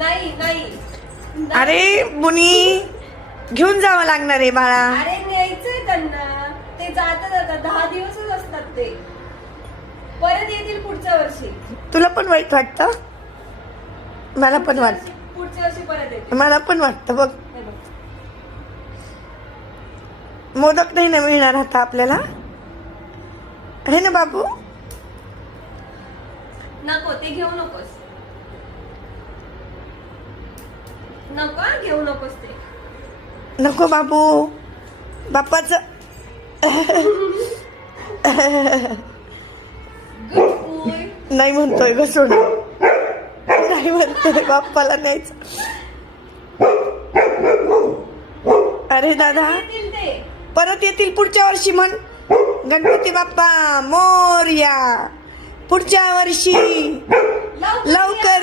नाही नाही. अरे बुनी घेऊन जावं लागणार आहे बाळा. अरे न्यायचंय त्यांना. ते जाता 10 दिवसच असतात ते. परत येतील पुढच्या वर्षी. तुला पण वाईट वाटतं? मला पण वाटतं. पुढच्या वर्षी परत येतील. मला पण वाटतं बघ. हे बघ. मोदक नाही ना मिळणार आता आपल्याला, है ना बाबू? नको ते घेऊ नकोस. नको हा, घेऊ नकोस ते. नको बाबू, बाप्पाच Good boy. नाही म्हणतोय ग सोडू. नाही म्हणतोय बाप्पाला न्यायचं. अरे दादा येतील ते. परत येतील पुढच्या वर्षी म्हण. गणपती बाप्पा मोरया. पुढच्या वर्षी लवकर लवकर